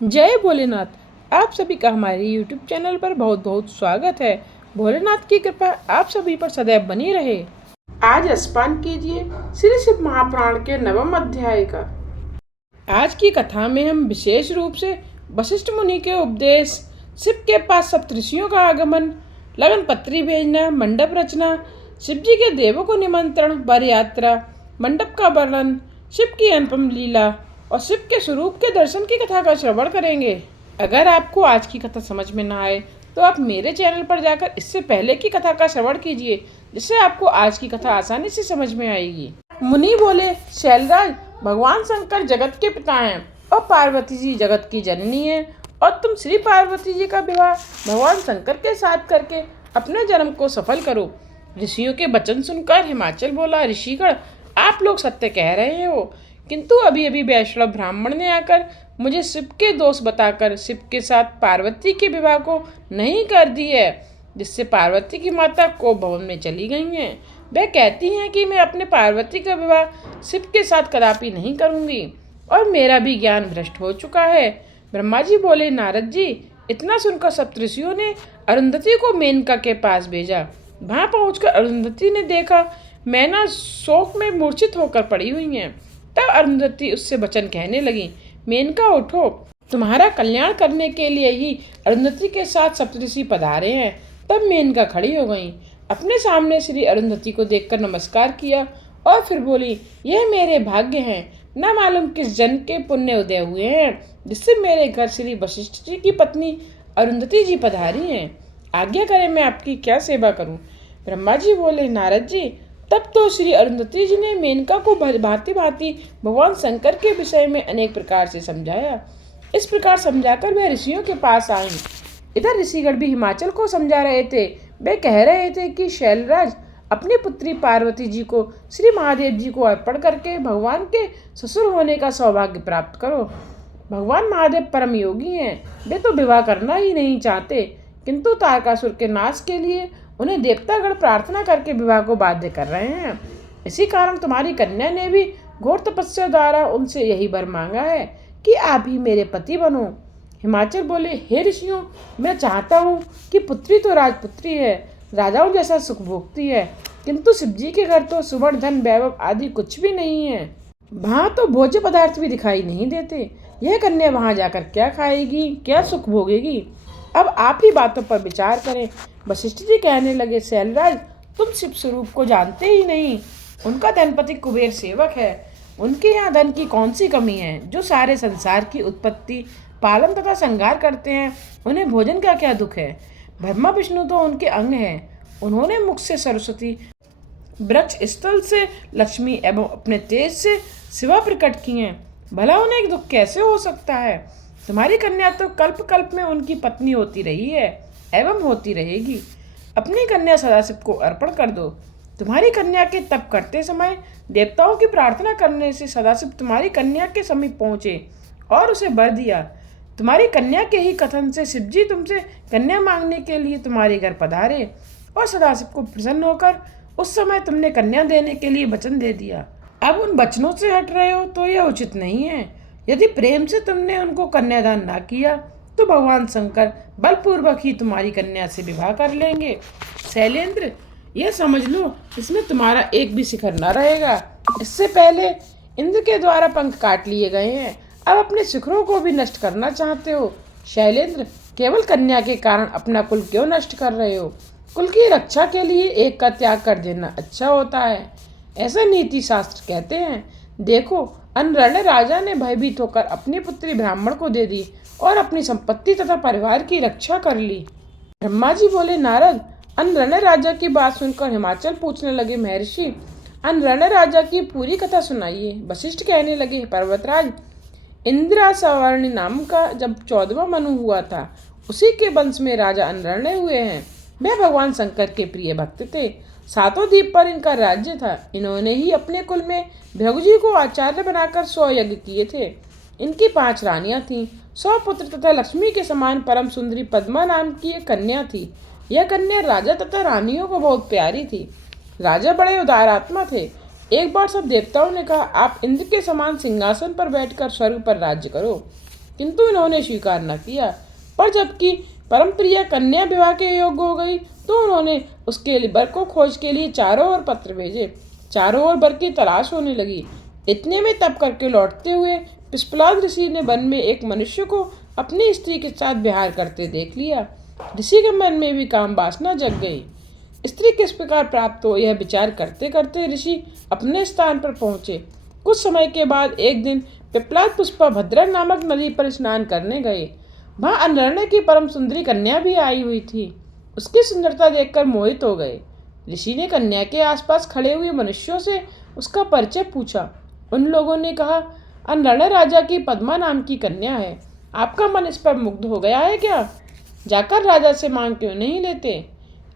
जय भोलेनाथ। आप सभी का हमारे यूट्यूब चैनल पर बहुत बहुत स्वागत है। भोलेनाथ की कृपा आप सभी पर सदैव बनी रहे। आज स्मरण कीजिए श्री शिव महापुराण के नवम अध्याय का। आज की कथा में हम विशेष रूप से वशिष्ठ मुनि के उपदेश, शिव के पास सप्तऋषियों का आगमन, लगन पत्री भेजना, मंडप रचना, शिव जी के देवों को निमंत्रण, वर यात्रा, मंडप का वर्णन, शिव की अनुपम लीला और शिव के स्वरूप के दर्शन की कथा का श्रवण करेंगे। अगर आपको आज की कथा समझ में ना आए तो आप मेरे चैनल पर जाकर इससे पहले की कथा का श्रवण कीजिए, जिससे आपको आज की कथा आसानी से समझ में आएगी। मुनि बोले, शैलराज, भगवान शंकर जगत के पिता हैं और पार्वती जी जगत की जननी है, और तुम श्री पार्वती जी का विवाह भगवान शंकर के साथ करके अपने जन्म को सफल करो। ऋषियों के वचन सुनकर हिमाचल बोला, ऋषिगण, आप लोग सत्य कह रहे हो, किंतु अभी अभी वैष्णव ब्राह्मण ने आकर मुझे शिव के दोष बताकर शिव के साथ पार्वती के विवाह को नहीं कर दी है, जिससे पार्वती की माता कोप भवन में चली गई हैं। वह कहती हैं कि मैं अपने पार्वती का विवाह शिव के साथ कदापि नहीं करूंगी और मेरा भी ज्ञान भ्रष्ट हो चुका है। ब्रह्मा जी बोले, नारद जी, इतना सुनकर सप्तऋषियों ने अरुंधति को मेनका के पास भेजा। वहां पहुंचकर अरुंधति ने देखा मैना शोक में मूर्छित होकर पड़ी हुई हैं। तब अरुंधति उससे वचन कहने लगी, मेनका उठो, तुम्हारा कल्याण करने के लिए ही अरुंधति के साथ सप्तऋषि पधारे हैं। तब मेनका खड़ी हो गई, अपने सामने श्री अरुंधति को देखकर नमस्कार किया और फिर बोली, यह मेरे भाग्य हैं, न मालूम किस जन्म के पुण्य उदय हुए हैं, जिससे मेरे घर श्री वशिष्ठ जी की पत्नी अरुंधति जी पधारी हैं। आज्ञा करें, मैं आपकी क्या सेवा करूं? ब्रह्मा जी बोले, नारद जी, तब तो श्री अरुंधति जी ने मेनका को भांति भांति भगवान शंकर के विषय में अनेक प्रकार से समझाया। इस प्रकार समझाकर वह ऋषियों के पास आई। इधर ऋषिगण भी हिमाचल को समझा रहे थे। वे कह रहे थे कि शैलराज, अपनी पुत्री पार्वती जी को श्री महादेव जी को अर्पण करके भगवान के ससुर होने का सौभाग्य प्राप्त करो। भगवान महादेव परम योगी हैं, वे तो विवाह करना ही नहीं चाहते, किंतु तारकासुर के नाश के लिए उन्हें देवतागण प्रार्थना करके विवाह को बाध्य कर रहे हैं। इसी कारण तुम्हारी कन्या ने भी घोर तपस्या द्वारा उनसे यही वर मांगा है कि आप ही मेरे पति बनो। हिमाचल बोले, हे ऋषियों, मैं चाहता हूँ कि पुत्री तो राजपुत्री है, राजाओं जैसा सुख भोगती है, किंतु शिवजी के घर तो सुवर्ण धन वैभव आदि कुछ भी नहीं है। वहाँ तो भोज्य पदार्थ भी दिखाई नहीं देते। यह कन्या वहाँ जाकर क्या खाएगी, क्या सुख भोगेगी? अब आप ही बातों पर विचार करें। वशिष्ठ जी कहने लगे, शैलराज, तुम शिव स्वरूप को जानते ही नहीं। उनका धनपति कुबेर सेवक है। उनके यहाँ धन की कौन सी कमी है? जो सारे संसार की उत्पत्ति, पालन तथा संहार करते हैं, उन्हें भोजन का क्या दुख है? ब्रह्मा विष्णु तो उनके अंग हैं। उन्होंने मुख से सरस्वती, वृक्ष स्थल से लक्ष्मी एवं अपने तेज से शिवा प्रकट किए हैं। भला उन्हें एक दुख कैसे हो सकता है? तुम्हारी कन्या तो कल्प कल्प में उनकी पत्नी होती रही है एवं होती रहेगी। अपनी कन्या सदाशिव को अर्पण कर दो। तुम्हारी कन्या के तप करते समय देवताओं की प्रार्थना करने से सदाशिव तुम्हारी कन्या के समीप पहुँचे और उसे वर दिया। तुम्हारी कन्या के ही कथन से शिवजी तुमसे कन्या मांगने के लिए तुम्हारे घर पधारे और सदाशिव को प्रसन्न होकर उस समय तुमने कन्या देने के लिए वचन दे दिया। अब उन वचनों से हट रहे हो तो यह उचित नहीं है। यदि प्रेम से तुमने उनको कन्यादान ना किया तो भगवान शंकर बलपूर्वक ही तुम्हारी कन्या से विवाह कर लेंगे। शैलेंद्र, यह समझ लो, इसमें तुम्हारा एक भी शिखर न रहेगा। इससे पहले इंद्र के द्वारा पंख काट लिए गए हैं, अब अपने शिखरों को भी नष्ट करना चाहते हो। शैलेंद्र, केवल कन्या के कारण अपना कुल क्यों नष्ट कर रहे हो? कुल की रक्षा के लिए एक का त्याग कर देना अच्छा होता है, ऐसा नीति शास्त्र कहते हैं। देखो, अनरण्य राजा ने भयभीत होकर अपनी पुत्री ब्राह्मण को दे दी और अपनी संपत्ति तथा परिवार की रक्षा कर ली। ब्रह्मा जी बोले, नारद, अनरण्य राजा की बात सुनकर हिमाचल पूछने लगे, महर्षि, अनरण्य राजा की पूरी कथा सुनाइए। वशिष्ठ कहने लगे, पर्वतराज, इंद्रा सवर्णी नाम का जब 14वां मनु हुआ था, उसी के वंश में राजा अनरण्य हुए हैं। वे भगवान शंकर के प्रिय भक्त थे। 7 द्वीप पर इनका राज्य था। इन्होंने ही अपने कुल में भृगु जी को आचार्य बनाकर 100 यज्ञ किए थे। इनकी 5 रानियां थीं, 100 पुत्र तथा लक्ष्मी के समान परम सुंदरी पद्मा नाम की एक कन्या थी। यह कन्या राजा तथा रानियों को बहुत प्यारी थी। राजा बड़े उदारात्मा थे। एक बार सब देवताओं ने कहा, आप इंद्र के समान सिंहासन पर बैठकर स्वर्ग पर राज्य करो। किंतु इन्होंने स्वीकार न किया। पर जबकि परम प्रिया कन्या विवाह के योग्य हो गई तो उन्होंने उसके लिए वर को खोज के लिए चारों ओर पत्र भेजे। चारों ओर वर की तलाश होने लगी। इतने में तप करके लौटते हुए पिस्पलाद ऋषि ने वन में एक मनुष्य को अपनी स्त्री के साथ विहार करते देख लिया। ऋषि के मन में भी काम वासना जग गई। स्त्री किस प्रकार प्राप्त हो यह विचार करते करते ऋषि अपने स्थान पर पहुंचे। कुछ समय के बाद एक दिन पिप्लाद पुष्पा भद्रा नामक नदी पर स्नान करने गए। वहां अनरण्य की परम सुंदरी कन्या भी आई हुई थी। उसकी सुंदरता देखकर मोहित हो गए। ऋषि ने कन्या के आसपास खड़े हुए मनुष्यों से उसका परिचय पूछा। उन लोगों ने कहा, अनरण्य राजा की पद्मा नाम की कन्या है। आपका मन इस पर मुग्ध हो गया है क्या? जाकर राजा से मांग क्यों नहीं लेते?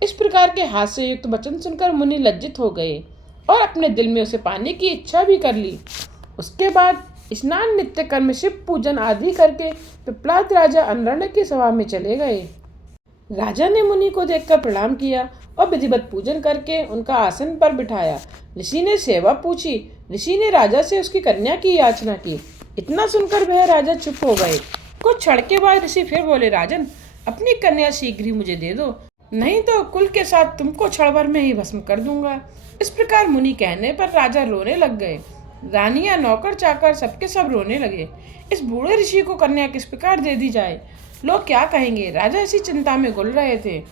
इस प्रकार के हास्य युक्त वचन सुनकर मुनि लज्जित हो गए और अपने दिल में उसे पाने की इच्छा भी कर ली। उसके बाद स्नान, नित्य कर्म, शिव पूजन आदि करके पिप्लाद राजा अनरण्य की सभा में चले गए। राजा ने मुनि को देखकर प्रणाम किया और विधिवत पूजन करके उनका आसन पर बिठाया। ऋषि ने सेवा पूछी। ऋषि ने राजा से उसकी कन्या की याचना की। इतना सुनकर वह राजा चुप हो गए। कुछ क्षण के बाद ऋषि फिर बोले, राजन, अपनी कन्या शीघ्र ही मुझे दे दो, नहीं तो कुल के साथ तुमको क्षण भर में ही भस्म कर दूंगा। इस प्रकार मुनि कहने पर राजा रोने लग गए। रानियां, नौकर चाकर सबके सब रोने लगे। इस बूढ़े ऋषि को कन्या किस प्रकार दे दी जाए? लोग क्या कहेंगे? राजा इसी चिंता में घुल रहे थे।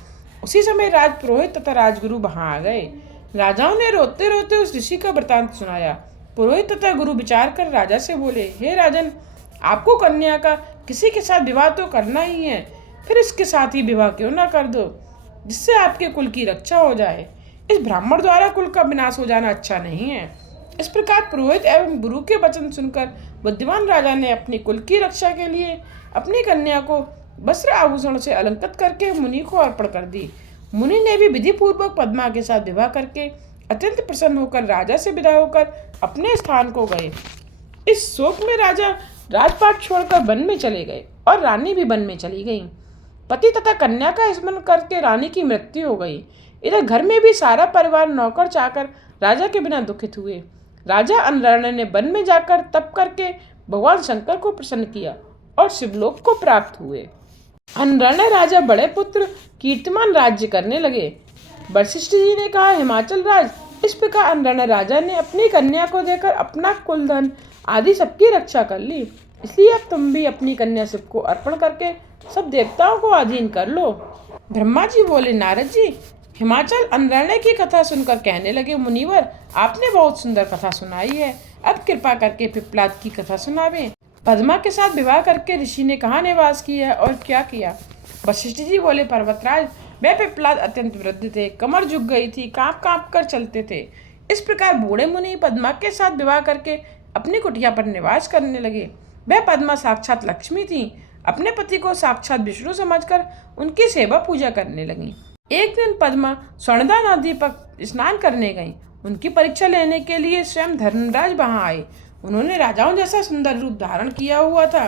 उसी समय राज पुरोहित तथा राजगुरु वहां आ गए। राजाओं ने रोते रोते उस ऋषि का वृतांत सुनाया। पुरोहित तथा गुरु विचार कर राजा से बोले, हे राजन, आपको कन्या का किसी के साथ विवाह तो करना ही है, फिर इसके साथ ही विवाह क्यों ना कर दो, जिससे आपके कुल की रक्षा हो जाए। इस ब्राह्मण द्वारा कुल का विनाश हो जाना अच्छा नहीं है। इस प्रकार पुरोहित एवं गुरु के वचन सुनकर बुद्धिमान राजा ने अपनी कुल की रक्षा के लिए अपनी कन्या को वस्त्र आभूषण से अलंकृत करके मुनि को अर्पण कर दी। मुनि ने भी विधि पूर्वक पद्मा के साथ विवाह करके अत्यंत प्रसन्न होकर राजा से विदा होकर अपने स्थान को गए। इस शोक में राजा राजपाट छोड़कर वन में चले गए और रानी भी वन में चली गई। पति तथा कन्या का स्मरण करके रानी की मृत्यु हो गई। इधर घर में भी सारा परिवार नौकर चाकर राजा के बिना दुखित हुए। राजा अनरण्य ने वन में जाकर तप करके भगवान शंकर को प्रसन्न किया और शिवलोक को प्राप्त हुए। अनरण्य राजा बड़े पुत्र कीर्तिमान राज्य करने लगे। वशिष्ठ जी ने कहा, हिमाचल राज। इस प्रकार अनरण्य राजा ने अपनी कन्या को देकर अपना कुल धन आदि सबकी रक्षा कर ली। इसलिए अब तुम भी अपनी कन्या शिव को अर्पण करके सब देवताओं को अधीन कर लो। ब्रह्मा जी बोले, नारद जी, हिमाचल अनरण्य की कथा सुनकर कहने लगे, मुनिवर, आपने बहुत सुंदर कथा सुनाई है। अब कृपा करके पिप्लाद की कथा सुनावे। पद्मा के साथ विवाह करके ऋषि ने कहाँ निवास किया और क्या किया? वशिष्ठ जी बोले, पर्वतराज, वे पिप्लाद अत्यंत वृद्ध थे, कमर झुक गई थी, कांप कांप कर चलते थे। इस प्रकार बूढ़े मुनि पद्मा के साथ विवाह करके अपनी कुटिया पर निवास करने लगे। वह पद्मा साक्षात लक्ष्मी थी। अपने पति को साक्षात विष्णु समझकर उनकी सेवा पूजा करने लगी। एक दिन पद्मा स्वर्णदा नदी पर स्नान करने गईं। उनकी परीक्षा लेने के लिए स्वयं धर्मराज वहां आए। उन्होंने राजाओं जैसा सुंदर रूप धारण किया हुआ था।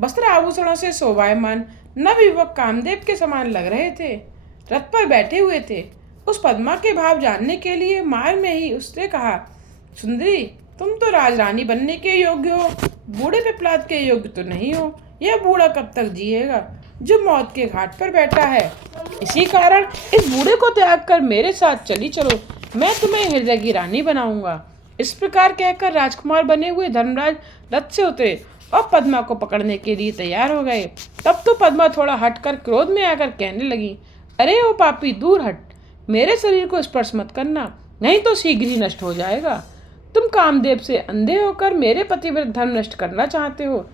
वस्त्र आभूषणों से शोभायमान नवयुवक कामदेव के समान लग रहे थे। रथ पर बैठे हुए थे। उस पद्मा के भाव जानने के लिए मार में ही उसने कहा, सुंदरी, तुम तो राजरानी बनने के योग्य हो, बूढ़े पिप्लाद के योग्य तो नहीं हो। यह बूढ़ा कब तक जिएगा जो मौत के घाट पर बैठा है? इसी कारण इस बूढ़े को त्याग कर मेरे साथ चली चलो, मैं तुम्हें हृदय की रानी बनाऊंगा। इस प्रकार कहकर राजकुमार बने हुए धर्मराज रथ से उतरे और पद्मा को पकड़ने के लिए तैयार हो गए। तब तो पद्मा थोड़ा हटकर क्रोध में आकर कहने लगी, अरे ओ पापी, दूर हट, मेरे शरीर को स्पर्श मत करना, नहीं तो शीघ्र ही नष्ट हो जाएगा। तुम कामदेव से अंधे होकर मेरे पतिव्रत धर्म नष्ट करना चाहते हो।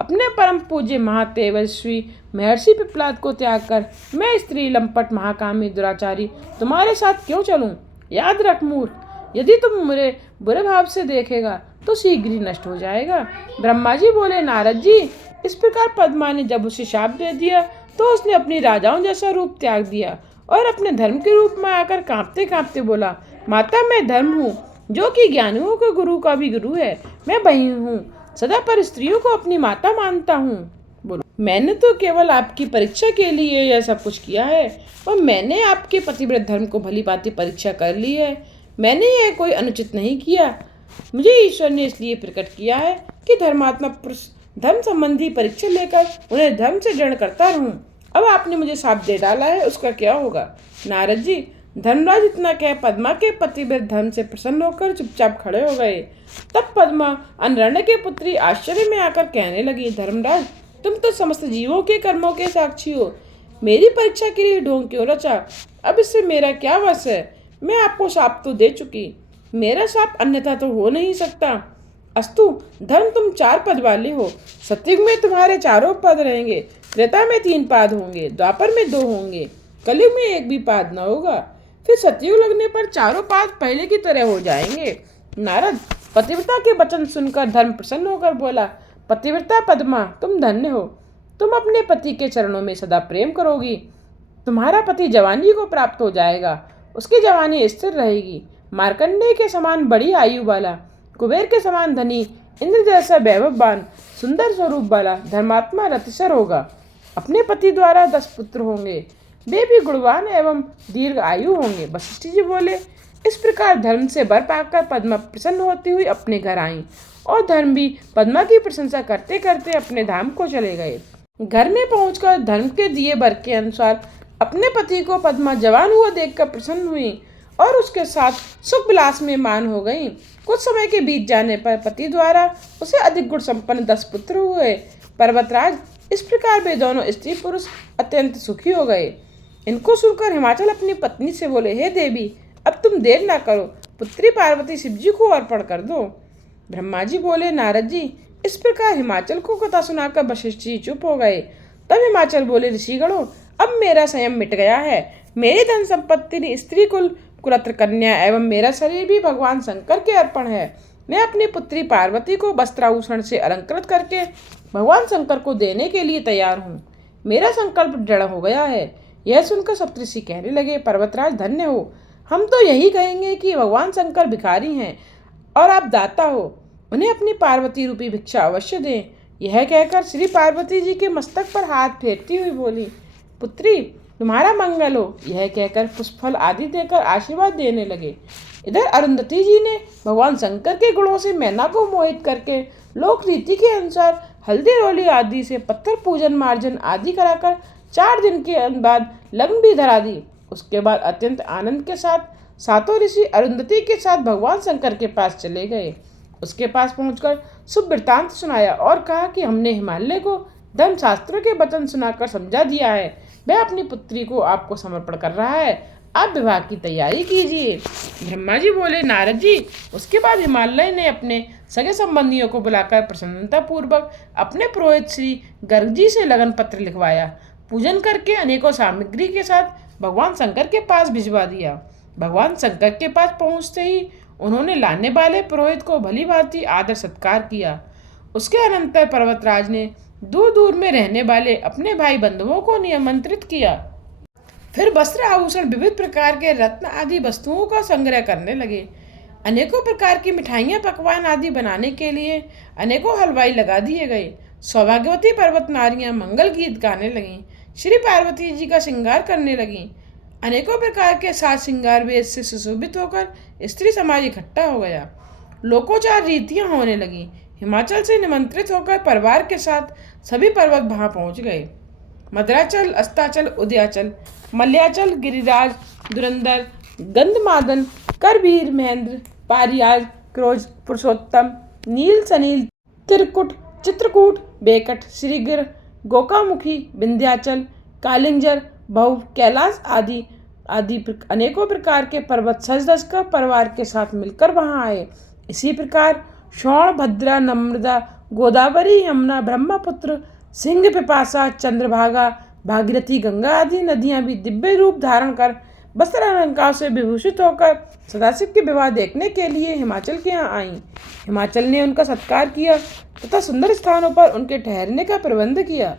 अपने परम पूज्य महातेजस्वी महर्षि पिप्लाद को त्याग कर मैं स्त्री लंपट महाकामी दुराचारी तुम्हारे साथ क्यों चलूं? याद रख मूर्ख, यदि तुम मुझे बुरे भाव से देखेगा तो शीघ्र ही नष्ट हो जाएगा। ब्रह्मा जी बोले, नारद जी, इस प्रकार पद्मा ने जब उसे शाप दे दिया तो उसने अपनी राजाओं जैसा रूप त्याग दिया और अपने धर्म के रूप में आकर कांपते कांपते बोला, माता, मैं धर्म हूँ जो कि ज्ञानियों के गुरु का भी गुरु है। मैं वही हूँ, सदा पर स्त्रियों को अपनी माता मानता हूँ। बोलो, मैंने तो केवल आपकी परीक्षा के लिए यह सब कुछ किया है और मैंने आपके पतिव्रत धर्म को भली भांति परीक्षा कर ली है। मैंने यह कोई अनुचित नहीं किया। मुझे ईश्वर ने इसलिए प्रकट किया है कि धर्मात्मा पुरुष धर्म संबंधी परीक्षा लेकर उन्हें धर्म से दृढ़ करता रहूं। अब आपने मुझे शाप दे डाला है, उसका क्या होगा? नारद जी, धर्मराज इतना कह पद्मा के पतिव्रत धर्म से प्रसन्न होकर चुपचाप खड़े हो गए। तब पद्मा अनरण्य के पुत्री आश्चर्य में आकर कहने लगी, धर्मराज, तुम तो समस्त जीवों के कर्मों के साक्षी हो। मेरी परीक्षा के लिए ढोंग क्यों रचा? अब इससे मेरा क्या वश है? मैं आपको शाप तो दे चुकी, मेरा शाप अन्यथा तो हो नहीं सकता। अस्तु, धर्म तुम 4 पद वाले हो। सतयुग में तुम्हारे 4 पद रहेंगे, त्रेता में 3 पाद होंगे, द्वापर में 2 होंगे, कलयुग में 1 भी पाद न होगा। फिर सतयुग लगने पर 4 पाद पहले की तरह हो जाएंगे। नारद पतिव्रता के वचन सुनकर धर्म प्रसन्न होकर बोला, पतिव्रता पद्मा, तुम धन्य हो। तुम अपने पति के चरणों में सदा प्रेम करोगी। तुम्हारा पति जवानी को प्राप्त हो जाएगा, उसकी जवानी स्थिर रहेगी। मार्कंडेय के समान बड़ी आयु वाला, कुबेर के समान धनी, इंद्र जैसा वैभववान, सुंदर स्वरूप वाला धर्मात्मा रतिशर होगा। अपने पति द्वारा 10 पुत्र होंगे, वे भी गुणवान एवं दीर्घ आयु होंगे। वशिष्ठ जी बोले, इस प्रकार धर्म से वर पाकर पद्मा प्रसन्न होती हुई अपने घर आईं और धर्म भी पद्मा की प्रशंसा करते करते अपने धाम को चले गए। घर में पहुंचकर धर्म के दिए वर के अनुसार अपने पति को पद्मा जवान हुआ देखकर प्रसन्न हुई और उसके साथ सुख विलास में मान हो गई। कुछ समय के बीत जाने पर पति द्वारा उसे अधिक गुण संपन्न 10 पुत्र हुए। पर्वतराज, इस प्रकार वे दोनों स्त्री पुरुष अत्यंत सुखी हो गए। इनको सुनकर हिमाचल अपनी पत्नी से बोले, हे देवी, अब तुम देर ना करो, पुत्री पार्वती शिव जी को अर्पण कर दो। ब्रह्मा जी बोले, नारद जी, इस प्रकार हिमाचल को कथा सुनाकर वशिष्ठ जी चुप हो गए। तब हिमाचल बोले, ऋषिगणों, अब मेरा संयम मिट गया है। मेरी धन संपत्ति, स्त्री कुल, कुलत्र कन्या एवं मेरा शरीर भी भगवान शंकर के अर्पण है। मैं अपनी पुत्री पार्वती को वस्त्राभूषण से अलंकृत करके भगवान शंकर को देने के लिए तैयार हूँ। मेरा संकल्प दृढ़ हो गया है। यह सुनकर सप्तऋषि कहने लगे, पर्वतराज धन्य हो। हम तो यही कहेंगे कि भगवान शंकर भिखारी हैं और आप दाता हो, उन्हें अपनी पार्वती रूपी भिक्षा अवश्य दें। यह कहकर श्री पार्वती जी के मस्तक पर हाथ फेरती हुई बोली, पुत्री, तुम्हारा मंगल हो। यह कहकर पुष्पफल आदि देकर आशीर्वाद देने लगे। इधर अरुंधति जी ने भगवान शंकर के गुणों से मैना को मोहित करके लोक रीति के अनुसार हल्दी रोली आदि से पत्थर पूजन मार्जन आदि कराकर 4 दिन के बाद लग्न भी धरा दी। उसके बाद अत्यंत आनंद के साथ 7 ऋषि अरुंधति के साथ भगवान शंकर के पास चले गए। उसके पास पहुंचकर शुभ वृत्तांत सुनाया और कहा कि हमने हिमालय को धर्म शास्त्रों के वचन सुनाकर समझा दिया है। वह अपनी पुत्री को आपको समर्पण कर रहा है, आप विवाह की तैयारी कीजिए। ब्रह्मा जी बोले, नारद जी, उसके बाद हिमालय ने अपने सगे संबंधियों को बुलाकर प्रसन्नता पूर्वक अपने पुरोहित श्री गर्ग जी से लगन पत्र लिखवाया। पूजन करके अनेकों सामग्री के साथ भगवान शंकर के पास भिजवा दिया। भगवान शंकर के पास पहुंचते ही उन्होंने लाने वाले पुरोहित को भली भांति आदर सत्कार किया। उसके अनंतर पर्वतराज ने दूर दूर में रहने वाले अपने भाई बंधुओं को निमंत्रित किया। फिर वस्त्र आभूषण, विविध प्रकार के रत्न आदि वस्तुओं का संग्रह करने लगे। अनेकों प्रकार की मिठाइयाँ, पकवान आदि बनाने के लिए अनेकों हलवाई लगा दिए गए। सौभाग्यवती पर्वत नारियां मंगल गीत गाने लगीं, श्री पार्वती जी का श्रृंगार करने लगीं। अनेकों प्रकार के साज श्रृंगार वेद से सुशोभित होकर स्त्री समाज इकट्ठा हो गया। लोकोचार रीतियां होने लगीं। हिमाचल से निमंत्रित होकर परिवार के साथ सभी पर्वत वहां पहुंच गए। मद्राचल, अस्ताचल, उदयाचल, मल्याचल, गिरिराज, धुरंधर, गंधमादन, करवीर, महेंद्र, पारियाज, क्रोज, पुरुषोत्तम, नील, सनील, त्रिकुट, चित्रकूट, बेकट, श्रीगिर, गोकामुखी, विंध्याचल, कालिंजर, बहु, कैलाश आदि अनेकों प्रकार के पर्वत सज धज कर परिवार के साथ मिलकर वहां आए। इसी प्रकार शोण, भद्रा, नम्रता, गोदावरी, यमुना, ब्रह्मपुत्र, सिंह, पिपासा, चंद्रभागा, भागीरथी, गंगा आदि नदियां भी दिव्य रूप धारण कर वस्त्र अलंकार से विभूषित होकर सदाशिव के विवाह देखने के लिए हिमाचल के यहाँ आईं। हिमाचल ने उनका सत्कार किया तथा सुंदर स्थानों पर उनके ठहरने का प्रबंध किया।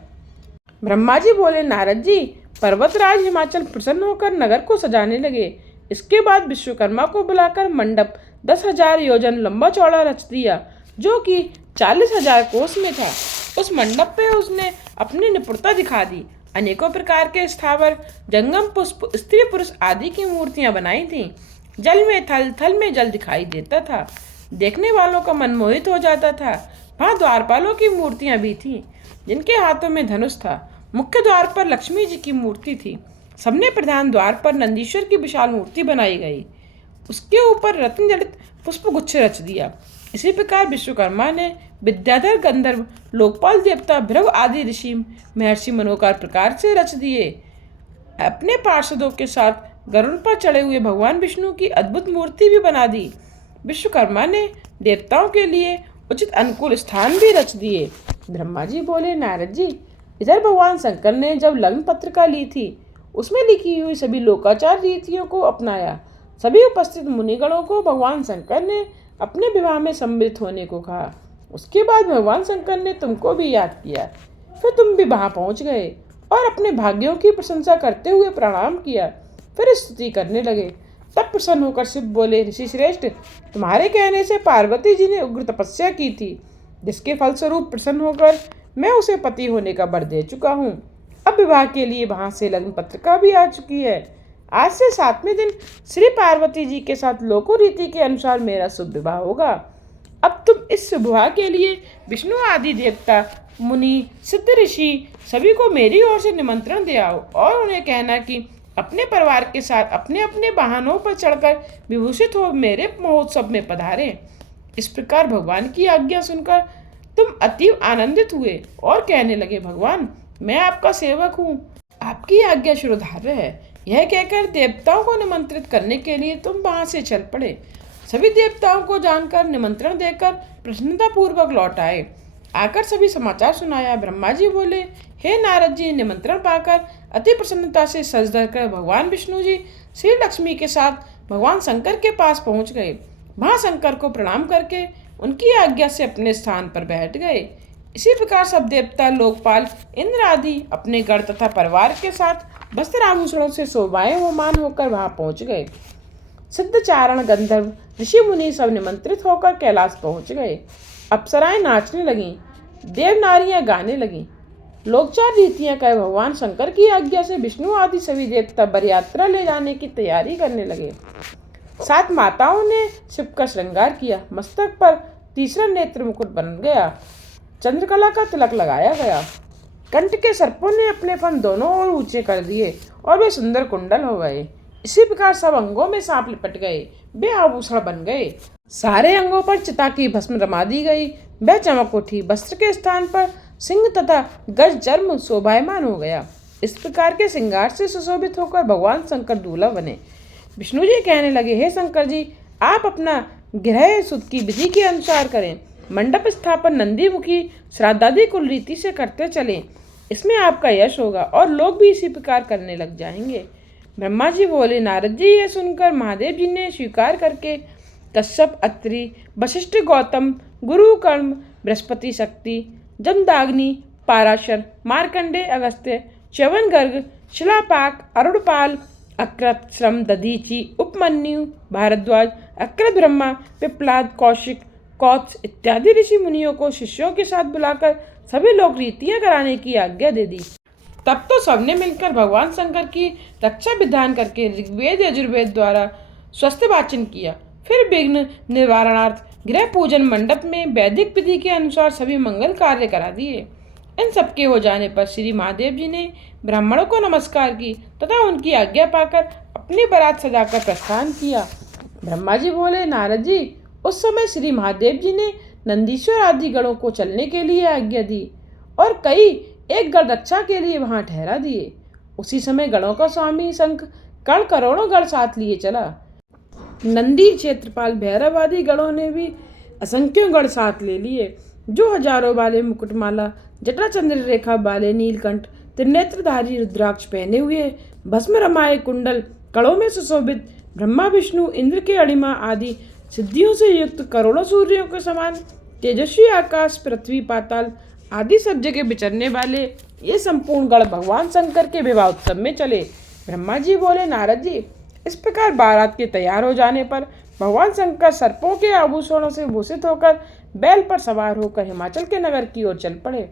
ब्रह्मा जी बोले, नारद जी, पर्वतराज हिमाचल प्रसन्न होकर नगर को सजाने लगे। इसके बाद विश्वकर्मा को बुलाकर मंडप 10,000 योजन लंबा चौड़ा रच दिया, जो कि 40,000 कोस में था। उस मंडप पे उसने अपनी निपुणता दिखा दी। अनेकों प्रकार के स्थावर, जंगम, पुष्प, स्त्री पुरुष आदि की मूर्तियां बनाई थीं। जल में थल, थल में जल दिखाई देता था। देखने वालों का मन मोहित हो जाता था। वहाँ द्वारपालों की मूर्तियां भी थीं, जिनके हाथों में धनुष था। मुख्य द्वार पर लक्ष्मी जी की मूर्ति थी। सबने प्रधान द्वार पर नंदीश्वर की विशाल मूर्ति बनाई गई। उसके ऊपर रत्न जड़ित पुष्प गुच्छ रच दिया। इसी प्रकार विश्वकर्मा ने विद्याधर गंधर्व, लोकपाल देवता, भृगु आदि ऋषि, महर्षि मनोकार प्रकार से रच दिए। अपने पार्षदों के साथ गरुड़ पर चढ़े हुए भगवान विष्णु की अद्भुत मूर्ति भी बना दी। विश्वकर्मा ने देवताओं के लिए उचित अनुकूल स्थान भी रच दिए। ब्रह्मा जी बोले, नारद जी, इधर भगवान शंकर ने जब लग्न पत्रिका ली थी, उसमें लिखी हुई सभी लोकाचार रीतियों को अपनाया। सभी उपस्थित मुनिगणों को भगवान शंकर ने अपने विवाह में सम्मिलित होने को कहा। उसके बाद भगवान शंकर ने तुमको भी याद किया। फिर तुम भी वहां पहुंच गए और अपने भाग्यों की प्रशंसा करते हुए प्रणाम किया। फिर स्तुति करने लगे। तब प्रसन्न होकर शिव बोले, ऋषि श्रेष्ठ, तुम्हारे कहने से पार्वती जी ने उग्र तपस्या की थी, जिसके फलस्वरूप प्रसन्न होकर मैं उसे पति होने का वर दे चुका हूँ। अब विवाह के लिए वहां से लग्न पत्रिका भी आ चुकी है। आज से 7वें दिन श्री पार्वती जी के साथ लोको रीति के अनुसार मेरा शुभ विवाह होगा। अब तुम इस शुभ विवाह के लिए विष्णु आदि देवता, मुनि, सिद्ध ऋषि सभी को मेरी ओर से निमंत्रण दे आओ और उन्हें कहना कि अपने परिवार के साथ अपने अपने वाहनों पर चढ़कर विभूषित हो मेरे महोत्सव में पधारें। इस प्रकार भगवान की आज्ञा सुनकर तुम अतीव आनंदित हुए और कहने लगे, भगवान, मैं आपका सेवक हूँ, आपकी आज्ञा शिरोधार्य है। यह कहकर देवताओं को निमंत्रित करने के लिए तुम वहां से चल पड़े। सभी देवताओं को जानकर निमंत्रण देकर प्रसन्नता पूर्वक लौट आए। आकर सभी समाचार सुनाया। ब्रह्मा जी बोले, हे नारद जी, निमंत्रण पाकर अति प्रसन्नता से सज धर कर भगवान विष्णु जी श्री लक्ष्मी के साथ भगवान शंकर के पास पहुंच गए। वहां शंकर को प्रणाम करके उनकी आज्ञा से अपने स्थान पर बैठ गए। इसी प्रकार सब देवता, लोकपाल, इंद्र आदि अपने गण तथा परिवार के साथ वस्त्र आभूषणों से शोभायमान होकर वहां पहुंच गए। सिद्ध, चारण, गंधर्व, ऋषि मुनि सब निमंत्रित होकर कैलाश पहुंच गए। अप्सराएं नाचने लगीं, देव नारियां गाने लगीं। लोकचार रीतियां कह भगवान शंकर की आज्ञा से विष्णु आदि सभी देवता बरयात्रा ले जाने की तैयारी करने लगे। 7 माताओं ने शिव का श्रृंगार किया। मस्तक पर तीसरा नेत्र मुकुट बन गया। चंद्रकला का तिलक लगाया गया। कंठ के सर्पों ने अपने फन दोनों ओर ऊंचे कर दिए और वे सुंदर कुंडल हो गए। इसी प्रकार सब अंगों में सांप लिपट गए, वे आभूषण बन गए। सारे अंगों पर चिता की भस्म रमा दी गई, वह चमक उठी। वस्त्र के स्थान पर सिंह तथा गज चर्म शोभायमान हो गया। इस प्रकार के श्रृंगार से सुशोभित होकर भगवान शंकर दूल्हा बने। विष्णु जी कहने लगे, हे शंकर जी, आप अपना गृह शुद्ध की विधि के अनुसार करें। मंडप स्थापन नंदी मुखी श्राद्धादि कुल रीति से करते चलें। इसमें आपका यश होगा और लोग भी इसी प्रकार करने लग जाएंगे। ब्रह्मा जी बोले, नारद जी, यह सुनकर महादेव जी ने स्वीकार करके कश्यप, अत्रि, वशिष्ठ, गौतम, गुरु, कर्म, बृहस्पति, शक्ति, जमदाग्नि, पाराशर, मार्कंडे, अगस्त्य, च्यवन गर्ग, शिलापाक, अरुणपाल, अक्रत, श्रम, दधीचि, उपमन्यु, भारद्वाज, अक्रत ब्रह्मा, पिप्लाद, कौशिक, कौत्स इत्यादि ऋषि मुनियों को शिष्यों के साथ बुलाकर सभी लोग रीतियां कराने की आज्ञा दे दी। तब तो सबने मिलकर भगवान शंकर की रक्षा विधान करके ऋग्वेद यजुर्वेद द्वारा स्वस्थ वाचन किया। फिर विघ्न निवारणार्थ गृह पूजन मंडप में वैदिक विधि के अनुसार सभी मंगल कार्य करा दिए। इन सबके हो जाने पर श्री महादेव जी ने ब्राह्मणों को नमस्कार की तथा उनकी आज्ञा पाकर अपनी बारात सजाकर प्रस्थान किया। ब्रह्मा जी बोले, नारद जी, उस समय श्री महादेव जी ने नंदीश्वर आदि गणों को चलने के लिए आज्ञा दी और कई एक गण रक्षा के लिए वहां ठहरा दिए। उसी समय गणों का स्वामी शंख कण करोड़ों गण साथ लिए चला। नंदी, क्षेत्रपाल, भैरव आदि गणों ने भी असंख्यों गण साथ ले लिए, जो हजारों वाले मुकुटमाला, जटा चंद्र रेखा वाले नीलकंठ, त्रिनेत्रधारी रुद्राक्ष पहने हुए, भस्म रमाए कुंडल, कड़ों में सुशोभित, ब्रह्मा, विष्णु, इंद्र के अणिमा आदि सिद्धियों से युक्त करोड़ों सूर्यों के समान तेजस्वी आकाश, पृथ्वी, पाताल आदि सब जगह विचरने वाले ये संपूर्ण गण भगवान शंकर के विवाह उत्सव में चले। ब्रह्मा जी बोले, नारद जी, इस प्रकार बारात के तैयार हो जाने पर भगवान शंकर सर्पों के आभूषणों से भूषित होकर बैल पर सवार होकर हिमाचल के नगर की ओर चल पड़े।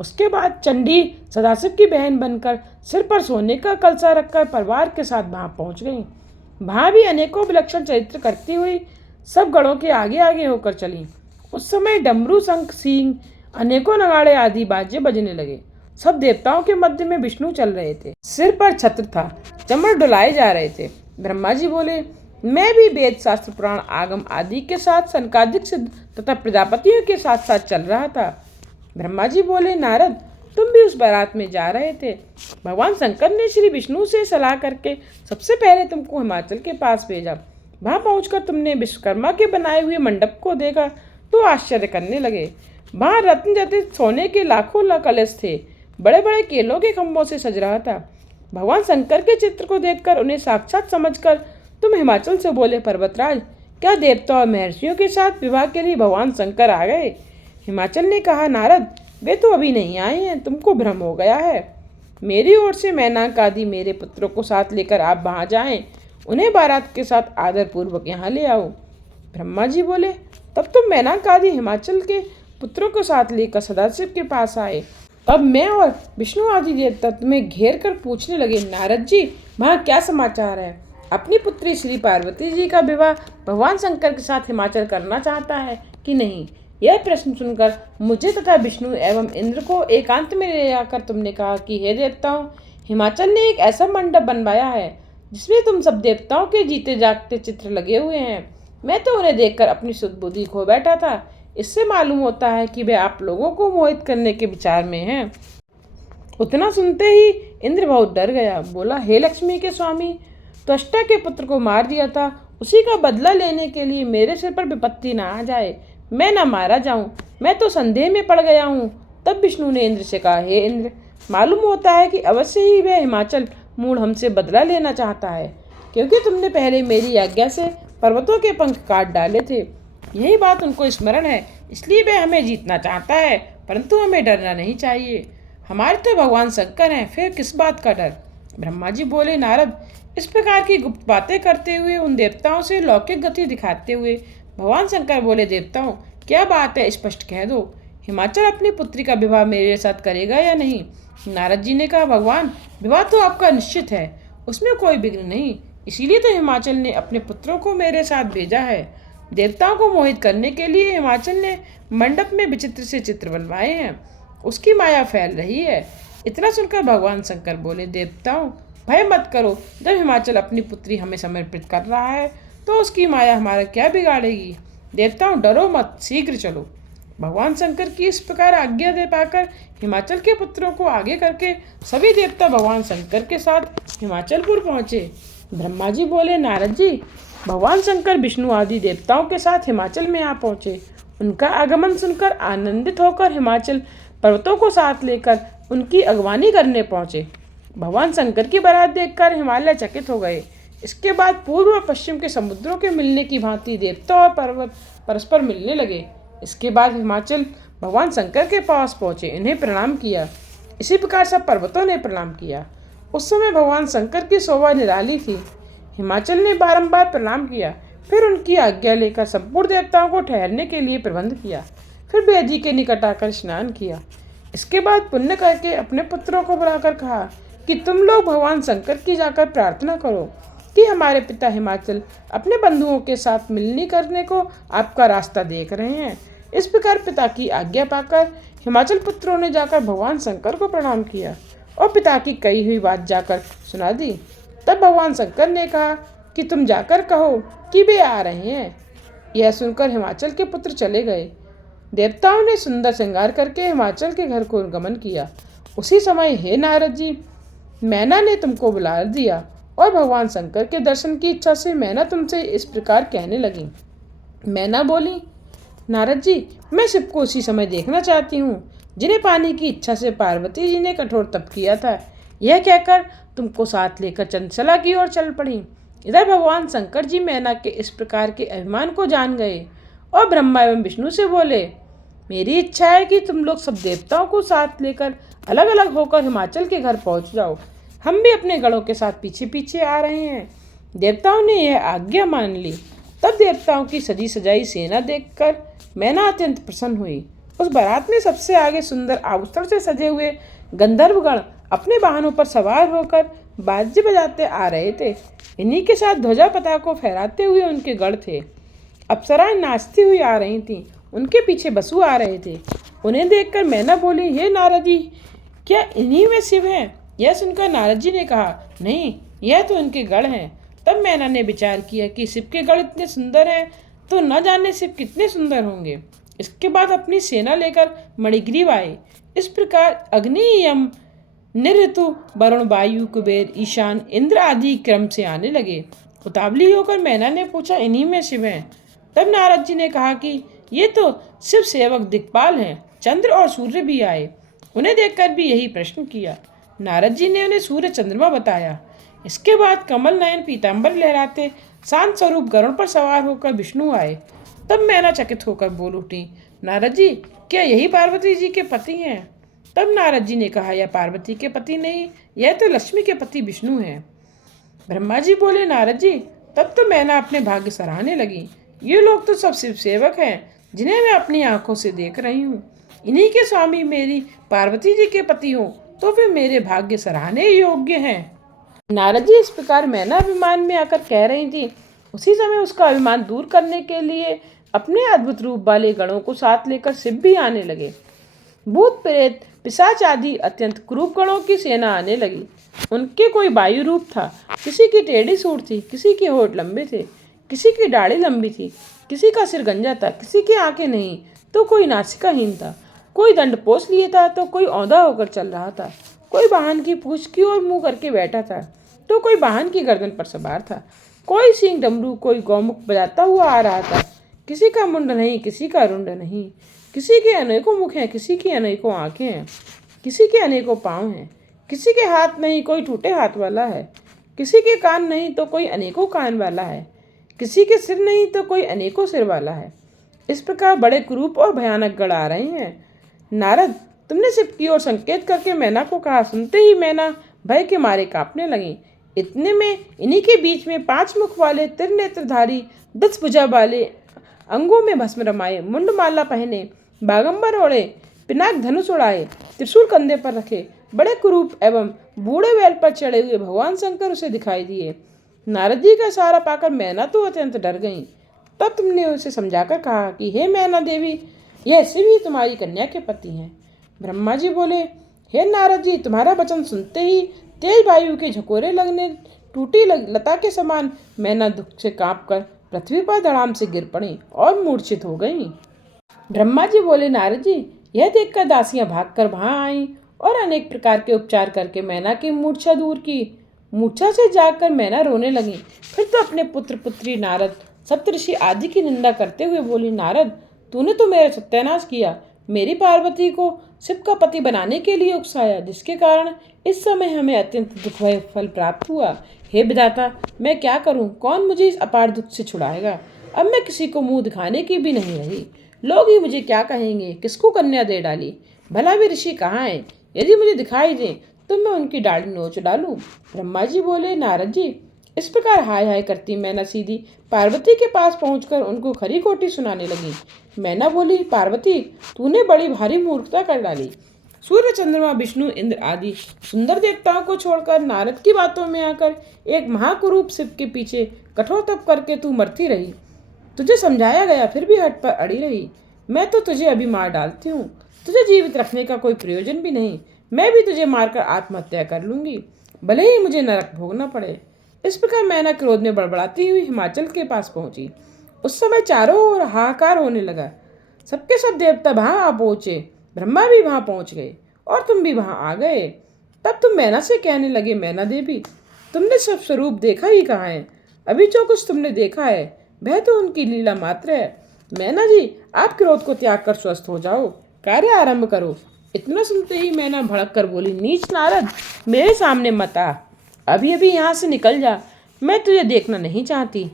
उसके बाद चंडी सदाशिव की बहन बनकर सिर पर सोने का कलसा रखकर परिवार के साथ वहां पहुंच गई। वहां भी अनेकों विलक्षण चरित्र करती हुई सब गणों के आगे आगे होकर चली। उस समय डमरू, शंख, सींग, अनेकों नगाड़े आदि बाजे बजने लगे। सब देवताओं के मध्य में विष्णु चल रहे थे। सिर पर छत्र था, चमर डुलाए जा रहे थे। ब्रह्मा जी बोले, मैं भी वेद, शास्त्र, पुराण, आगम आदि के साथ सनकादिक सिद्ध तथा प्रजापतियों के साथ साथ चल रहा था। ब्रह्मा जी बोले, नारद, तुम भी उस बारात में जा रहे थे। भगवान शंकर ने श्री विष्णु से सलाह करके सबसे पहले तुमको हिमाचल के पास भेजा। वहां पहुंचकर तुमने विश्वकर्मा के बनाए हुए मंडप को देखा तो आश्चर्य करने लगे। वहां रत्न जटित सोने के लाखों कलश थे। बड़े बड़े केलों के खंभों से सज रहा था। भगवान शंकर के चित्र को देखकर, उन्हें साक्षात समझकर तुम हिमाचल से बोले, पर्वतराज, क्या देवता और महर्षियों के साथ विवाह के लिए भगवान शंकर आ गए? हिमाचल ने कहा, नारद, वे तो अभी नहीं आए हैं, तुमको भ्रम हो गया है। मेरी ओर से मैनाक आदि मेरे पुत्रों को साथ लेकर आप वहां जाएं, उन्हें बारात के साथ आदरपूर्वक यहाँ ले आओ। ब्रह्मा जी बोले, तब तुम मैनाक आदि हिमाचल के पुत्रों को साथ लेकर सदाशिव के पास आए। तब मैं और विष्णु आदि देवता तुम्हें घेर कर पूछने लगे, नारद जी, वहाँ क्या समाचार है? अपनी पुत्री श्री पार्वती जी का विवाह भगवान शंकर के साथ हिमाचल करना चाहता है कि नहीं? यह प्रश्न सुनकर मुझे तथा विष्णु एवं इंद्र को एकांत में ले जाकर तुमने कहा कि हे देवताओं, हिमाचल ने एक ऐसा मंडप बनवाया है जिसमें तुम सब देवताओं के जीते जागते चित्र लगे हुए हैं। मैं तो उन्हें देखकर अपनी शुद्ध बुद्धि खो बैठा था। इससे मालूम होता है कि वे आप लोगों को मोहित करने के विचार में हैं। उतना सुनते ही इंद्र बहुत डर गया। बोला, हे लक्ष्मी के स्वामी, त्वष्टा के पुत्र को मार दिया था, उसी का बदला लेने के लिए मेरे सिर पर विपत्ति ना आ जाए, मैं ना मारा जाऊं, मैं तो संदेह में पड़ गया हूँ। तब विष्णु ने इंद्र से कहा, हे इंद्र, मालूम होता है कि अवश्य ही वह हिमाचल मूल हमसे बदला लेना चाहता है, क्योंकि तुमने पहले मेरी आज्ञा से पर्वतों के पंख काट डाले थे। यही बात उनको स्मरण है, इसलिए वह हमें जीतना चाहता है, परंतु हमें डरना नहीं चाहिए। हमारे तो भगवान शंकर हैं, फिर किस बात का डर? ब्रह्मा जी बोले, नारद, इस प्रकार की गुप्त बातें करते हुए, उन देवताओं से लौकिक गति दिखाते हुए भगवान शंकर बोले, देवताओं, क्या बात है, स्पष्ट कह दो। हिमाचल अपनी पुत्री का विवाह मेरे साथ करेगा या नहीं? नारद जी ने कहा, भगवान, विवाह तो आपका निश्चित है, उसमें कोई विघ्न नहीं, इसीलिए तो हिमाचल ने अपने पुत्रों को मेरे साथ भेजा है। देवताओं को मोहित करने के लिए हिमाचल ने मंडप में विचित्र से चित्र बनवाए हैं, उसकी माया फैल रही है। इतना सुनकर भगवान शंकर बोले, देवताओं, भय मत करो, जब हिमाचल अपनी पुत्री हमें समर्पित कर रहा है तो उसकी माया हमारा क्या बिगाड़ेगी? देवताओं, डरो मत, शीघ्र चलो। भगवान शंकर की इस प्रकार आज्ञा दे पाकर हिमाचल के पुत्रों को आगे करके सभी देवता भगवान शंकर के साथ हिमाचलपुर पहुँचे। ब्रह्मा जी बोले, नारद जी, भगवान शंकर विष्णु आदि देवताओं के साथ हिमाचल में आ पहुँचे। उनका आगमन सुनकर आनंदित होकर हिमाचल पर्वतों को साथ लेकर उनकी अगवानी करने पहुँचे। भगवान शंकर की बारात देखकर हिमालय चकित हो गए। इसके बाद पूर्व और पश्चिम के समुद्रों के मिलने की भांति देवता और पर्वत परस्पर मिलने लगे। इसके बाद हिमाचल भगवान शंकर के पास पहुँचे, इन्हें प्रणाम किया। इसी प्रकार सब पर्वतों ने प्रणाम किया। उस समय भगवान शंकर की शोभा निराली थी। हिमाचल ने बारंबार प्रणाम किया, फिर उनकी आज्ञा लेकर संपूर्ण देवताओं को ठहरने के लिए प्रबंध किया। फिर वेदी के निकट आकर स्नान किया। इसके बाद पुण्य करके अपने पुत्रों को बुलाकर कहा कि तुम लोग भगवान शंकर की जाकर प्रार्थना करो कि हमारे पिता हिमाचल अपने बंधुओं के साथ मिलनी करने को आपका रास्ता देख रहे हैं। इस प्रकार पिता की आज्ञा पाकर हिमाचल पुत्रों ने जाकर भगवान शंकर को प्रणाम किया और पिता की कही हुई बात जाकर सुना दी। तब भगवान शंकर ने कहा कि तुम जाकर कहो कि वे आ रहे हैं। यह सुनकर हिमाचल के पुत्र चले गए। देवताओं ने सुंदर श्रृंगार करके हिमाचल के घर को गमन किया। उसी समय, हे नारद जी, मैना ने तुमको बुला दिया और भगवान शंकर के दर्शन की इच्छा से मैना तुमसे इस प्रकार कहने लगी। मैना बोली, नारद जी, मैं शिव को उसी समय देखना चाहती हूँ जिन्हें पाने की इच्छा से पार्वती जी ने कठोर तप किया था। यह कहकर तुमको साथ लेकर चंचला की ओर चल पड़ी। इधर भगवान शंकर जी मैना के इस प्रकार के अभिमान को जान गए और ब्रह्मा एवं विष्णु से बोले, मेरी इच्छा है कि तुम लोग सब देवताओं को साथ लेकर अलग अलग होकर हिमाचल के घर पहुंच जाओ। हम भी अपने गणों के साथ पीछे पीछे आ रहे हैं। देवताओं ने यह आज्ञा मान ली। तब देवताओं की सजी सजाई सेना देखकर मैना अत्यंत प्रसन्न हुई। उस बारात में सबसे आगे सुंदर आभूषण से सजे हुए गंधर्वगण अपने वाहनों पर सवार होकर बाजे बजाते आ रहे थे। इन्हीं के साथ ध्वजा पताका को फहराते हुए उनके गढ़ थे। अप्सराएं नाचती हुई आ रही थीं उनके पीछे बसु आ रहे थे। उन्हें देखकर मैना बोली, हे नारद जी, क्या इन्हीं में शिव हैं? यह सुनकर नारद जी ने कहा, नहीं, यह तो इनके गढ़ हैं। तब मैना ने विचार किया कि शिव के गढ़ इतने सुंदर हैं तो न जाने शिव कितने सुंदर होंगे। इसके बाद अपनी सेना लेकर मणिग्रीव आए। इस प्रकार अग्नि, यम, निऋतु, वरुण, वायु, कुबेर, ईशान, इंद्र आदि क्रम से आने लगे। उतावली होकर मैना ने पूछा, इन्हीं में शिव हैं? तब नारद जी ने कहा कि ये तो शिव सेवक दिक्पाल हैं। चंद्र और सूर्य भी आए। उन्हें देखकर भी यही प्रश्न किया। नारद जी ने उन्हें सूर्य चंद्रमा बताया। इसके बाद कमल नयन पीताम्बर लहराते शांत स्वरूप गरुड़ पर सवार होकर विष्णु आए। तब मैना चकित होकर बोल उठी, नारद जी, क्या यही पार्वती जी के पति हैं? तब नारद जी ने कहा, यह पार्वती के पति नहीं, यह तो लक्ष्मी के पति विष्णु हैं। ब्रह्मा जी बोले, नारद जी, तब तो मैना अपने भाग्य सराहने लगी। ये लोग तो सब शिव सेवक हैं जिन्हें मैं अपनी आंखों से देख रही हूँ। इन्हीं के स्वामी मेरी पार्वती जी के पति हो तो वे मेरे भाग्य सराहने योग्य हैं। नारद जी इस प्रकार मैना अभिमान में आकर कह रही थी। उसी समय उसका अभिमान दूर करने के लिए अपने अद्भुत रूप वाले गणों को साथ लेकर शिव भी आने लगे। भूत, प्रेत, पिशाच आदि अत्यंत क्रूप गणों की सेना आने लगी। उनके कोई वायु रूप था, किसी की टेढ़ी सूंड थी, किसी के होठ लंबे थे, किसी की दाढ़ी लंबी थी, किसी का सिर गंजा था, किसी की आंखें नहीं तो कोई नासिकाहीन था, कोई दंड पोष लिए था तो कोई औंधा होकर चल रहा था, कोई वाहन की पूंछ की ओर मुंह करके बैठा था तो कोई वाहन की गर्दन पर सवार था, कोई सींग डमरू, कोई गौमुख बजाता हुआ आ रहा था। किसी का मुंड नहीं, किसी का रुंड नहीं, किसी के अनेकों मुख हैं, किसी की अनेकों आंखें हैं, किसी के अनेकों पाँव हैं, किसी के हाथ नहीं, कोई टूटे हाथ वाला है, किसी के कान नहीं तो कोई अनेकों कान वाला है, किसी के सिर नहीं तो कोई अनेकों सिर वाला है। इस प्रकार बड़े कुरूप और भयानक गण आ रहे हैं। नारद, तुमने शिव की ओर संकेत करके मैना को कहा। सुनते ही मैना भय के मारे कांपने लगी। इतने में इन्हीं के बीच में 5 मुख वाले, त्रिनेत्रधारी, 10 भुजा वाले, अंगों में भस्म रमाए, मुंडमाला पहने, बागंबर ओढ़े, पिनाक धनुष उड़ाए, त्रिशूल कंधे पर रखे, बड़े कुरूप एवं बूढ़े बैल पर चढ़े हुए भगवान शंकर उसे दिखाई दिए। नारद जी का इशारा पाकर मैना तो अत्यंत डर गई। तब तुमने उसे समझाकर कहा कि हे मैना देवी, यह शिव ही तुम्हारी कन्या के पति हैं। ब्रह्मा जी बोले, हे नारद जी, तुम्हारा वचन सुनते ही तेज वायु के झकोरे लगने टूटी लता के समान मैना दुख से कांपकर पृथ्वी पर धड़ाम से गिर पड़ी और मूर्छित हो गई। ब्रह्मा जी बोले, नारद जी, यह देखकर दासियां भागकर वहां आईं और अनेक प्रकार के उपचार करके मैना की मूर्छा दूर की। मूर्छा से जागकर मैना रोने लगी। फिर तो अपने पुत्र, पुत्री, नारद, सप्तऋषि आदि की निंदा करते हुए बोली, नारद, तूने तो मेरा सत्यानाश किया, मेरी पार्वती को शिव का पति बनाने के लिए उकसाया, जिसके कारण इस समय हमें अत्यंत दुखमय फल प्राप्त हुआ। हे विधाता, मैं क्या करूं? कौन मुझे इस अपार दुख से छुड़ाएगा? अब मैं किसी को मुंह दिखाने की भी नहीं रही। लोग ही मुझे क्या कहेंगे? किसको कन्या दे डाली? भला वे ऋषि कहाँ हैं? यदि मुझे दिखाई दे तो मैं उनकी दाढ़ी नोच डालूं। ब्रह्मा जी बोले, नारद जी, इस प्रकार हाय हाय करती मैना सीधी पार्वती के पास पहुंचकर उनको खरी खोटी सुनाने लगी। मैना बोली, पार्वती, तूने बड़ी भारी मूर्खता कर डाली। सूर्य, चंद्रमा, विष्णु, इंद्र आदि सुंदर देवताओं को छोड़कर नारद की बातों में आकर एक महाकुरूप शिव के पीछे कठोर तप करके तू मरती रही। तुझे समझाया गया फिर भी हट पर अड़ी रही। मैं तो तुझे अभी मार डालती हूँ। तुझे जीवित रखने का कोई प्रयोजन भी नहीं। मैं भी तुझे मारकर आत्महत्या कर लूंगी, भले ही मुझे नरक भोगना पड़े। इस प्रकार मैना क्रोध में बड़बड़ाती हुई हिमाचल के पास पहुंची। उस समय चारों ओर हाहाकार होने लगा। सबके सब देवता वहां आ पहुंचे, ब्रह्मा भी वहां पहुंच गए और तुम भी वहां आ गए। तब तुम मैना से कहने लगे, मैना देवी, तुमने सब स्वरूप देखा ही कहाँ है? अभी जो कुछ तुमने देखा है वह तो उनकी लीला मात्र है। मैना जी, आप क्रोध को त्याग कर स्वस्थ हो जाओ, कार्य आरंभ करो। इतना सुनते ही मैना भड़क कर बोली, नीच नारद, मेरे सामने मत आ, अभी अभी यहाँ से निकल जा, मैं तुझे देखना नहीं चाहती।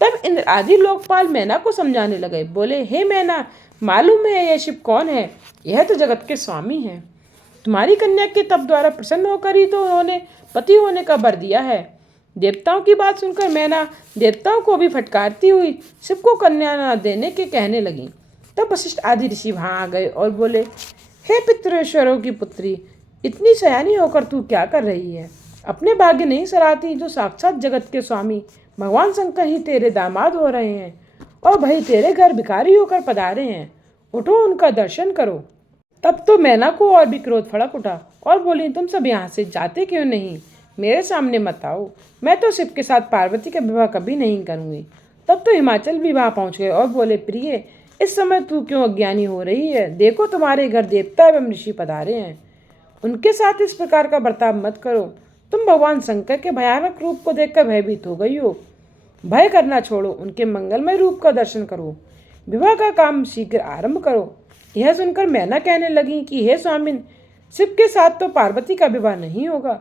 तब इंद्र आदि लोकपाल मैना को समझाने लगे। बोले, हे मैना, मालूम है यह शिव कौन है? यह तो जगत के स्वामी हैं। तुम्हारी कन्या के तप द्वारा प्रसन्न होकर ही तो उन्होंने पति होने का वर दिया है। देवताओं की बात सुनकर मैना देवताओं को भी फटकारती हुई शिव को कन्या न देने के कहने लगी। तब वशिष्ठ आदि ऋषि वहां आ गए और बोले, हे पितृश्वरों की पुत्री, इतनी सयानी होकर तू क्या कर रही है? अपने भाग्य नहीं सराहती जो साक्षात जगत के स्वामी भगवान शंकर ही तेरे दामाद हो रहे हैं और भाई तेरे घर भिखारी होकर पधारे हैं। उठो, उनका दर्शन करो। तब तो मैना को और भी क्रोध फड़क उठा और बोली, तुम सब यहाँ से जाते क्यों नहीं? मेरे सामने मत आओ, मैं तो शिव के साथ पार्वती का विवाह कभी नहीं करूँगी। तब तो हिमाचल भी वहाँ पहुँच गए और बोले, प्रिय, इस समय तू क्यों अज्ञानी हो रही है? देखो, तुम्हारे घर देवता एवं ऋषि पधारे हैं, उनके साथ इस प्रकार का बर्ताव मत करो। तुम भगवान शंकर के भयानक रूप को देखकर भयभीत हो गई हो। भय करना छोड़ो, उनके मंगलमय रूप का दर्शन करो, विवाह का काम शीघ्र आरंभ करो। यह सुनकर मैना कहने लगी कि हे स्वामिन, शिव के साथ तो पार्वती का विवाह नहीं होगा।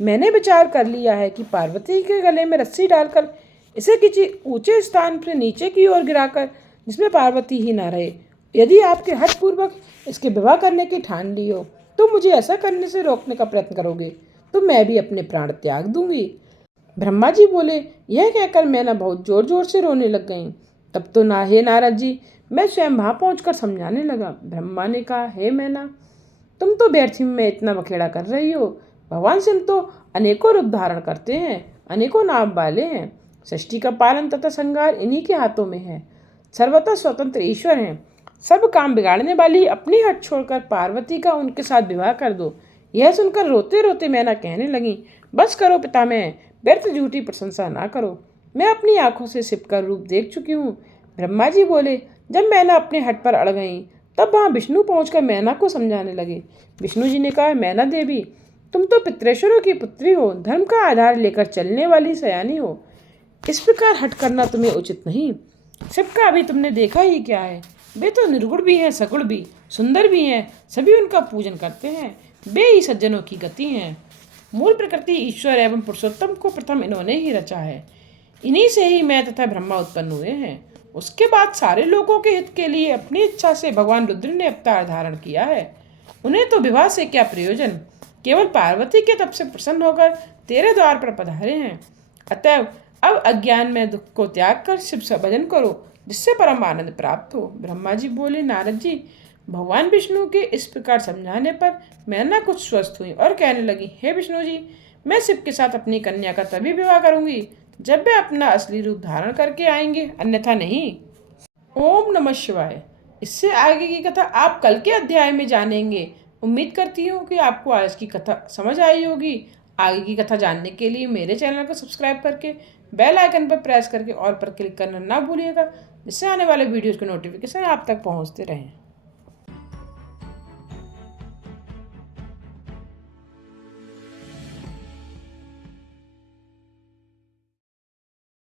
मैंने विचार कर लिया है कि पार्वती के गले में रस्सी डालकर इसे किसी ऊंचे स्थान पर नीचे की ओर गिराकर, जिसमें पार्वती ही न रहे, यदि आपके हठ पूर्वक इसके विवाह करने की ठान ली हो तो मुझे ऐसा करने से रोकने का प्रयत्न करोगे तो मैं भी अपने प्राण त्याग दूंगी। ब्रह्मा जी बोले। यह कहकर मैना बहुत जोर जोर से रोने लग गई। तब तो हे नारद जी, मैं स्वयं वहां पहुंचकर समझाने लगा। ब्रह्मा ने कहा, हे मैना, तुम तो व्यर्थी में इतना बखेड़ा कर रही हो। भगवान शिव तो अनेकों रूप धारण करते हैं, अनेकों नाम वाले हैं। सृष्टि का पालन तथा संहार इन्हीं के हाथों में है। सर्वथा स्वतंत्र ईश्वर हैं। सब काम बिगाड़ने वाली अपनी हट छोड़कर पार्वती का उनके साथ विवाह कर दो। यह सुनकर रोते रोते मैना कहने लगी, बस करो पितामह, व्यर्थ झूठी प्रशंसा ना करो। मैं अपनी आंखों से शिव का रूप देख चुकी हूँ। ब्रह्मा जी बोले। जब मैना अपने हट पर अड़ गई तब वहाँ विष्णु पहुंचकर मैना को समझाने लगे। विष्णु जी ने कहा, मैना देवी, तुम तो पितृेश्वरों की पुत्री हो, धर्म का आधार लेकर चलने वाली सयानी हो। इस प्रकार हट करना तुम्हें उचित नहीं। शिव का अभी तुमने देखा ही क्या है? वे तो निर्गुण भी हैं, सगुण भी, सुंदर भी हैं, सभी उनका पूजन करते हैं। वे ही सज्जनों की गति हैं। मूल प्रकृति ईश्वर एवं पुरुषोत्तम को प्रथम इन्होंने ही रचा है। इन्हीं से ही मैं तथा ब्रह्मा उत्पन्न हुए हैं। उसके बाद सारे लोगों के हित के लिए अपनी इच्छा से भगवान रुद्र ने अवतार धारण किया है। उन्हें तो विवाह से क्या प्रयोजन, केवल पार्वती के तप से प्रसन्न होकर तेरे द्वार पर पधारे हैं। अतएव अब अज्ञान में दुख को त्याग कर शिव का भजन करो, जिससे परम आनंद प्राप्त हो। ब्रह्मा जी बोले, नारद जी, भगवान विष्णु के इस प्रकार समझाने पर मैना कुछ स्वस्थ हुई और कहने लगी, हे विष्णु जी, मैं शिव के साथ अपनी कन्या का तभी विवाह करूंगी जब वे अपना असली रूप धारण करके आएंगे, अन्यथा नहीं। ओम नमः शिवाय। इससे आगे की कथा आप कल के अध्याय में जानेंगे। उम्मीद करती हूँ कि आपको आज की कथा समझ आई होगी। आगे की कथा जानने के लिए मेरे चैनल को सब्सक्राइब करके बेल आइकन पर प्रेस करके ऑल पर क्लिक करना ना भूलिएगा, जिससे आने वाले वीडियोज़ के नोटिफिकेशन आप तक पहुँचते रहें।